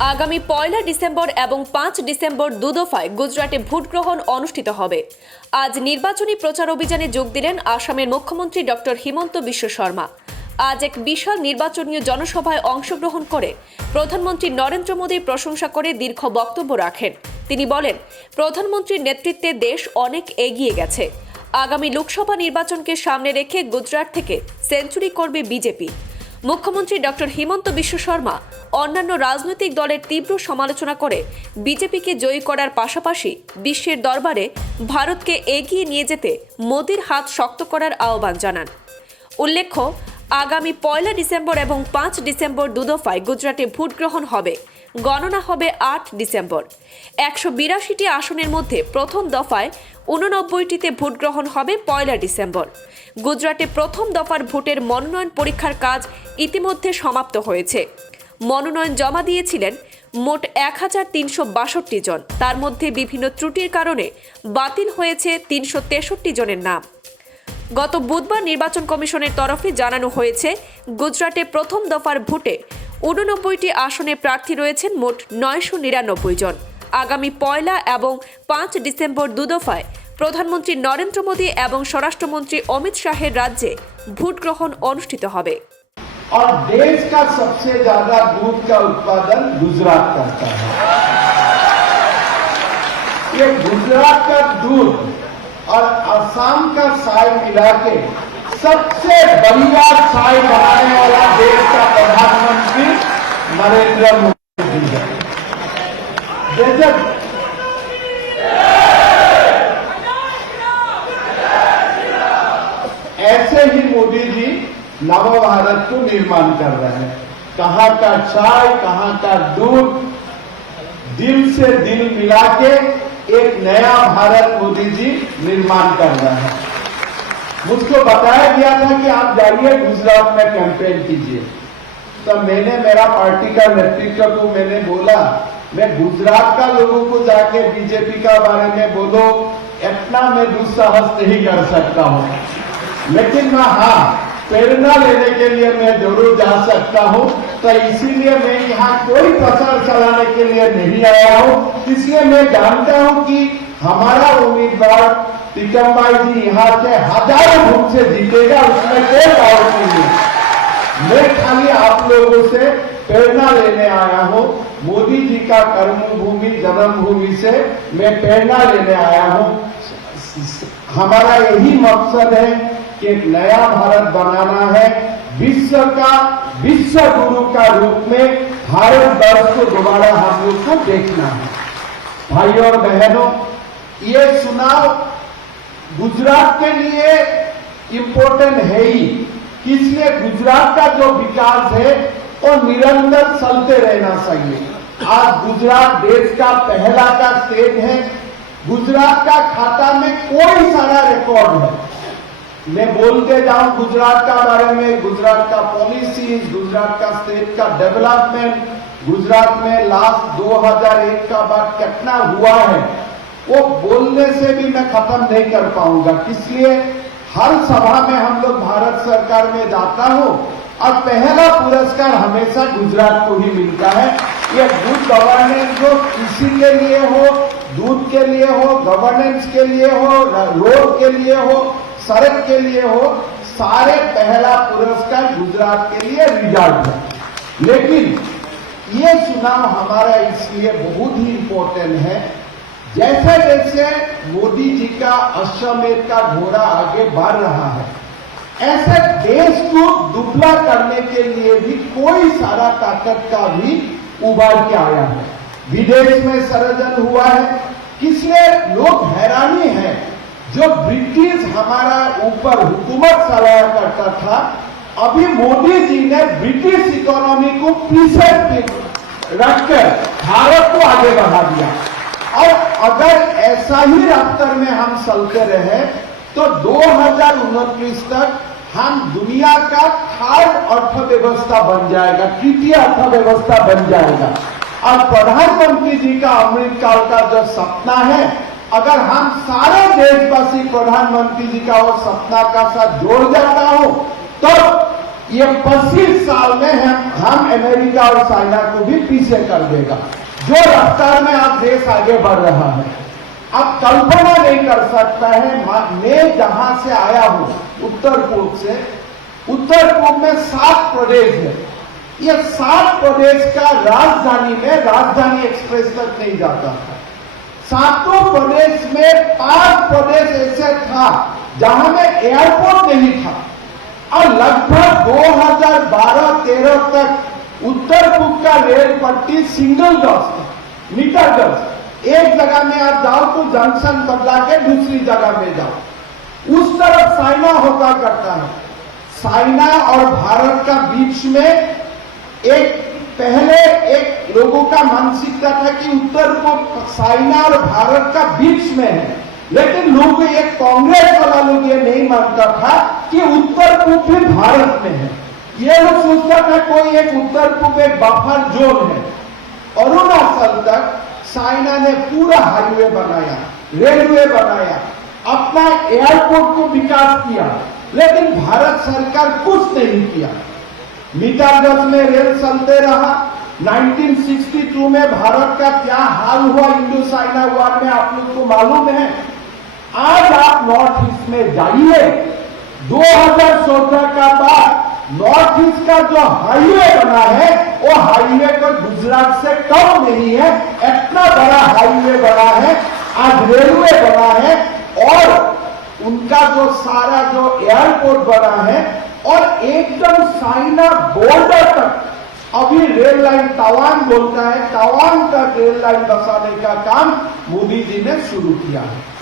আগামী 1 ডিসেম্বর এবং 5 ডিসেম্বর দুদফায় গুজরাটে ভোট গ্রহণ অনুষ্ঠিত হবে। আজ নির্বাচনী প্রচার অভিযানে যোগ দিলেন আসামের মুখ্যমন্ত্রী ডক্টর হিমন্ত বিশ্ব শর্মা। আজ এক বিশাল নির্বাচনী জনসভায় অংশগ্রহণ করে প্রধানমন্ত্রী নরেন্দ্র মোদীর প্রশংসা করে দীর্ঘ বক্তব্য রাখেন। তিনি বলেন, প্রধানমন্ত্রীর নেতৃত্বে দেশ অনেক এগিয়ে গেছে। আগামী লোকসভা নির্বাচনকে সামনে রেখে গুজরাট থেকে সেঞ্চুরি করবে বিজেপি। মুখ্যমন্ত্রী ডক্টর হিমন্ত বিশ্ব শর্মা অন্যান্য রাজনৈতিক দলের তীব্র সমালোচনা করে বিজেপিকে জয়ী করার পাশাপাশি বিশ্বের দরবারে ভারতকে এগিয়ে নিয়ে যেতে মোদির হাত শক্ত করার আহ্বান জানান। উল্লেখ্য, আগামী 1 ডিসেম্বর এবং 5 ডিসেম্বর দুদফায় গুজরাটে ভোট গ্রহণ হবে। গণনা হবে 8 ডিসেম্বর। 182টি আসনের মধ্যে প্রথম দফায় 89টিতে ভোট গ্রহণ হবে 1 ডিসেম্বর। গুজরাটে প্রথম দফার ভোটের মনোনয়ন পরীক্ষার কাজ ইতিমধ্যে সমাপ্ত হয়েছে। মনোনয়ন জমা দিয়েছিলেন মোট 1362 জন। তার মধ্যে বিভিন্ন ত্রুটির কারণে বাতিল হয়েছে 363 জনের নাম। গত বুধবার নির্বাচন কমিশনের তরফে জানানো হয়েছে, গুজরাটে প্রথম দফার ভোটে 89টি আসনে প্রার্থী রয়েছেন মোট 999 জন। আগামী 1 এবং 5 ডিসেম্বর দুদফায় প্রধানমন্ত্রী নরেন্দ্র মোদী এবং স্বরাষ্ট্রমন্ত্রী অমিত শাহের রাজ্যে ভোট গ্রহণ অনুষ্ঠিত হবে। और देश का सबसे ज्यादा दूध का उत्पादन गुजरात करता है। ये गुजरात का दूध और असम का साय मिला के सबसे बढ़िया साय बनाने वाला देश का प्रधानमंत्री नरेंद्र मोदी जी है। जैसे ऐसे ही मोदी जी नव भारत को निर्माण कर रहे हैं। कहां का चाय, कहां का दूध, दिल से दिल मिला के एक नया भारत मोदी जी निर्माण कर रहे हैं। मुझको बताया गया था कि आप जाइए गुजरात में कैंपेन कीजिए, तो मैंने मेरा पार्टी का नेतृत्व को मैंने बोला, मैं गुजरात का लोगों को जाके बीजेपी का बारे में बोलो, इतना मैं दुस्साहस नहीं कर सकता हूं, लेकिन मैं हाँ प्रेरणा लेने के लिए मैं जरूर जा सकता हूं। तो इसीलिए मैं यहाँ कोई प्रचार चलाने के लिए नहीं आया हूं। इसलिए मैं जानता हूं कि हमारा उम्मीदवार टिकमभाई जी यहाँ से हजारों वोट से जीतेगा, उसमें कोई डाउट नहीं है। मैं खाली आप लोगों से प्रेरणा लेने आया हूं। मोदी जी का कर्मभूमि जन्मभूमि से मैं प्रेरणा लेने आया हूं। हमारा यही मकसद है कि एक नया भारत बनाना है। विश्व गुरु का रूप में भारत वर्ष को दोबारा हम लोग को देखना है। भाइयों और बहनों, ये चुनाव गुजरात के लिए इम्पोर्टेंट है ही, इसलिए गुजरात का जो विकास है वो निरंतर चलते रहना चाहिए। आज गुजरात देश का पहला का स्टेट है। गुजरात का खाता में कोई सारा रिकॉर्ड है। मैं बोलते जाऊं गुजरात का बारे में, गुजरात का पॉलिसीज, गुजरात का स्टेट का डेवलपमेंट, गुजरात में लास्ट 2001 का बाद कितना हुआ है, वो बोलने से भी मैं खत्म नहीं कर पाऊंगा। इसलिए हर सभा में हम लोग भारत सरकार में जाता हूं और पहला पुरस्कार हमेशा गुजरात को ही मिलता है। ये गुड गवर्नेंस जो कृषि के लिए हो, दूध के लिए हो, गवर्नेंस के लिए हो, रोड के लिए हो, सड़क के लिए हो, सारे पहला पुरस्कार गुजरात के लिए रिजर्व है। लेकिन ये चुनाव हमारा इसलिए बहुत ही इंपॉर्टेंट है, जैसे जैसे मोदी जी का अश्वमेध का घोड़ा आगे बढ़ रहा है, ऐसे देश को दुबला करने के लिए भी कोई सारा ताकत का भी उभर के आया है। विदेश में षड्यंत्र हुआ है, किसने लोग हैरानी है, जो ब्रिटिश हमारा ऊपर हुकूमत चलाया करता था, अभी मोदी जी ने ब्रिटिश इकोनॉमी को पीछे रखकर भारत को आगे बढ़ा दिया। और अगर ऐसा ही रफ्तार में हम चलते रहे तो 2029 तक हम दुनिया का थर्ड अर्थव्यवस्था बन जाएगा, तृतीय अर्थव्यवस्था बन जाएगा। और प्रधानमंत्री जी का अमृतकाल का जो सपना है, अगर हम सारे देशवासी प्रधानमंत्री जी का वो सपना का साथ जोड़ जाता हूं, तो ये 25 साल में हम अमेरिका और चाइना को भी पीछे कर देगा। जो रफ्तार में आप देश आगे बढ़ रहा है, आप कल्पना नहीं कर सकता है। मैं जहां से आया हूं उत्तर पूर्व से, उत्तर पूर्व में 7 प्रदेश है। ये 7 प्रदेश का राजधानी में राजधानी एक्सप्रेस तक नहीं जाता था। 7 प्रदेश में 5 प्रदेश ऐसे था जहां में एयरपोर्ट नहीं था, और लगभग 2012-13 तक उत्तर पूर्व का रेल पट्टी सिंगल गज था, मीटर गज। एक जगह में आप जाओ तो जंक्शन बदला के दूसरी जगह में जाओ। उस तरफ चाइना होता करता है। चाइना और भारत का बीच में पहले एक लोगों का मानसिकता था कि उत्तर पूर्व चाइना और भारत का बीच में है, लेकिन लोग एक कांग्रेस वाला लोग ये नहीं मानता था कि उत्तर पूर्व भी भारत में है। ये लोग सोचता था कोई एक उत्तर पूर्व एक बफर जोन है। अरुणाचल तक चाइना ने पूरा हाईवे बनाया, रेलवे बनाया, अपना एयरपोर्ट को विकास किया, लेकिन भारत सरकार कुछ नहीं किया। मीटर गज में रेल चलते रहा। 1962 में भारत का क्या हाल हुआ इंडो चाइना वॉर में आप लोग को मालूम है। आज आप नॉर्थ ईस्ट में जाइए, 2014 का बाद नॉर्थ ईस्ट का जो हाईवे बना है वो हाईवे को गुजरात से कम नहीं है, इतना बड़ा हाईवे बना है। आज रेलवे बना है और उनका जो सारा जो एयरपोर्ट बना है, और एकदम चाइना बॉर्डर तक अभी रेल लाइन तवांग बोलता है, तवांग तक रेल लाइन बसाने का काम मोदी जी ने शुरू किया है।